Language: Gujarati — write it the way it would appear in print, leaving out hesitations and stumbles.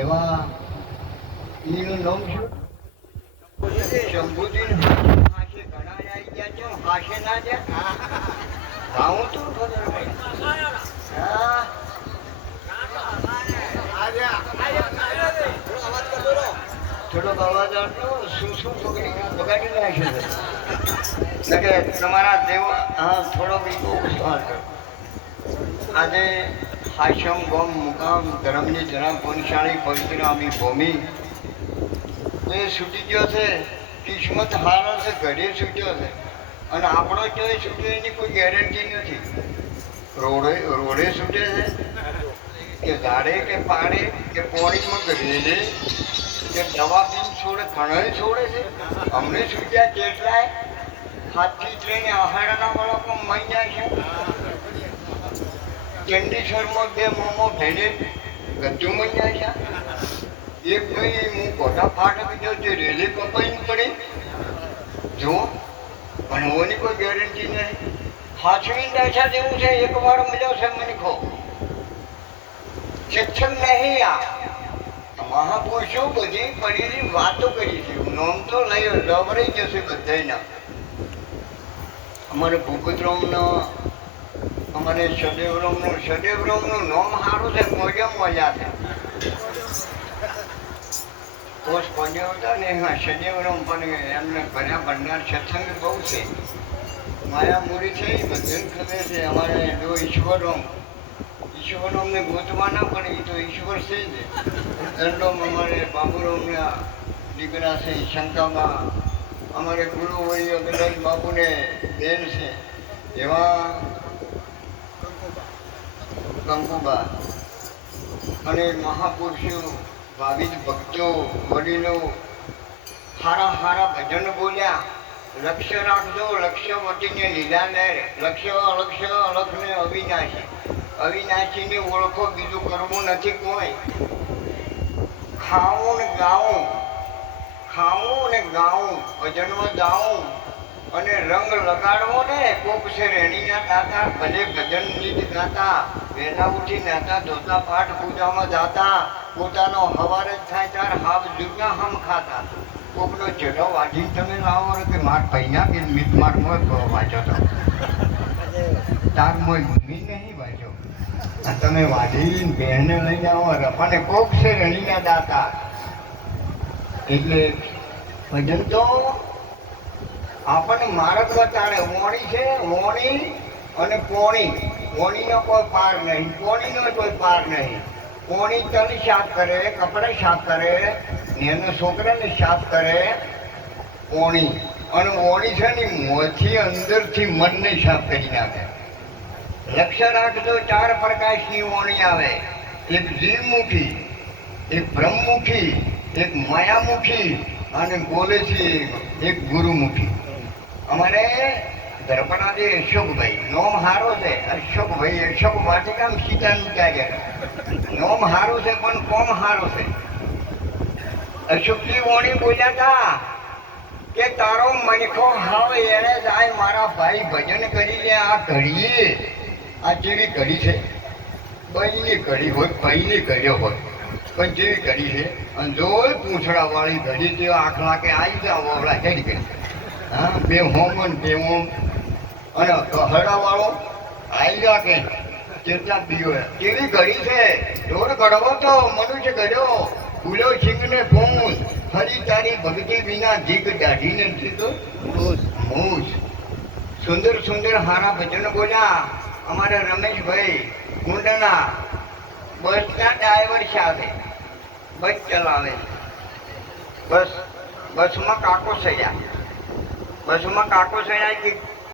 એવા એનું નામ શું? શંભુજી હાશે ઘણા આવી ગયા છો, હાશે ના જાય ગાઉં તો ખબર નહીં. હા થોડોક અવાજ આવતો શું શું છોકરી બગાડી નાખે છે કે તમારા દેવ. હા થોડોક ઈગો ઉછાળ કરો. આજે હાશમ ગોમ મુકામ ધર્મની જરા કોનશાળી પવિત્ર આમી ભૂમિ એ છૂટી ગયો છે. કિસ્મત હારો છે, ઘડીએ છૂટ્યો છે અને આપણો ચોય છૂટે એની કોઈ ગેરંટી નથી. રોડે છૂટે છે કે ઝાડે કે પાડે કે પોણીમાં રેલે કે દવા પીને છોડે, ઘણા છોડે છે. અમને છૂટ્યા કેટલાય હાથથી ટ્રેને આહારના બાળકો મળી જાય છે. ચંડીસરમાં 2 મોમો ભેડે ગદ્દું મળી જાય છે. એક ભાઈ હું કોટા ફાટક ગયો તે રેલે કપાઈને પડે જો, પણ હોવાની કોઈ ગેરંટી નહીં. હાચવી દશા જેવું છે. એકવાર મળ્યો છે મને કહો શિક્ષણ નહીં. આ મહાપુરુષો બધી પડેલી વાતો કરી છે. નોમ તો લઈ લવરાઈ જશે બધાના. અમારે ભૂપતરામનો અમારે સદેવરામનું નામ સારું છે. મોજમ મજા છે. કોષ પહોંચ્યો હતા ને એમાં સદેવરામ પણ એમને ભર્યા ભંડાર સત્સંગ બહુ છે. માયા મૂડી છે એ બધાને ખબર છે. અમારે જો ઈશ્વરરામને ગોતવા ના પડે એ તો ઈશ્વર છે જ. દંડોમ અમારે બાબુરામના દીકરા છે શંકામાં. અમારે ગુરુ વળી અગદાઈ બાપુને બેન છે એવા કંકુબા. અને મહાપુરુષો ભાવિક ભક્તો વડીલો હારા હારા ભજન બોલ્યા. લક્ષ્ય રાખજો લક્ષ્ય વટીને લીલા લહેર. લક્ષ્ય અલક્ષ્ય અલખને અવિનાશી. અવિનાશીને ઓળખો, બીજું કરવું નથી કોઈ. ખાવું ને ગાવું ભજનમાં જાઉં અને રંગ લગાડવો ને. કોક છે રેણીના દાતા ભલે ભજન ગીત ગાતા, વહેલા ઉઠી નાતા ધોતા પાઠ પૂજામાં જાતા. પોતાનો હવાર જ થાય ત્યાર હાવ જુગના હમ ખાતા. કોકનો જડો વાજી તમે લાવો કે માર ભાઈના કે મિત માર મોય વાંચો તો તાર મોય ભૂમિ નહીં વાંચો. તમે વાઢીને બહેને લઈને આવો રફાને કોક છે રણીના દાતા. એટલે ભજન તો આપણને માર્ગ બતાડે. વોણી છે વોણી અને પોણી. વોણીનો કોઈ પાર નહીં, પોણીનો કોઈ પાર નહીં. પોણી તલ સાફ કરે, કપડાં સાફ કરે, એના છોકરાને સાફ કરે પોણી. અને વોણી છે ને મોંથી અંદરથી મનને સાફ કરી નાખે. લક્ષ્ય રાખજો 4 પ્રકાશની વોણી આવે. એક જીવમુખી, એક બ્રહ્મમુખી, એક માયામુખી અને બોલે છે એક ગુરુમુખી. અમારે ધરપણા જે અશોકભાઈ નોમ હારો છે. અશોકભાઈ અશોક વાટિકામ સીતાનું કાર્ય નોમ હારું છે પણ કોમ હારો છે. અશોકજી વોણી બોલ્યા હતા કે તારો મનખો હાવ એને જાય મારા ભાઈ ભજન કરી લે. આ ઘડીએ આ જેવી ઘડી છે ભાઈની ઘડી હોય, ભાઈની ઘડ્યો હોય પણ જેવી ઘડી છે. અને જો પૂંછડા વાળી ઘડી તે આખલા કે આવી જાવ ઓવડા હેડી કરી. હા 2 હોમ અને 2 ઓમ અને હરડા વાળો આવી જા કે કેટલા દીવો કેવી ઘડી છે. ઢોર ઘડવો તો મનુષ્ય ઘડ્યો. ભૂલ્યો છીંગને પૂંછ હરી તારી ભક્તિ વિના જીગ દાઢીને જીતો મૂછ. સુંદર સુંદર હારા ભજન બોલ્યા. અમારે રમેશભાઈ કુંડના બસના ડ્રાઈવર સાથે બસ ચલાવે. બસમાં કાકો સડ્યા કે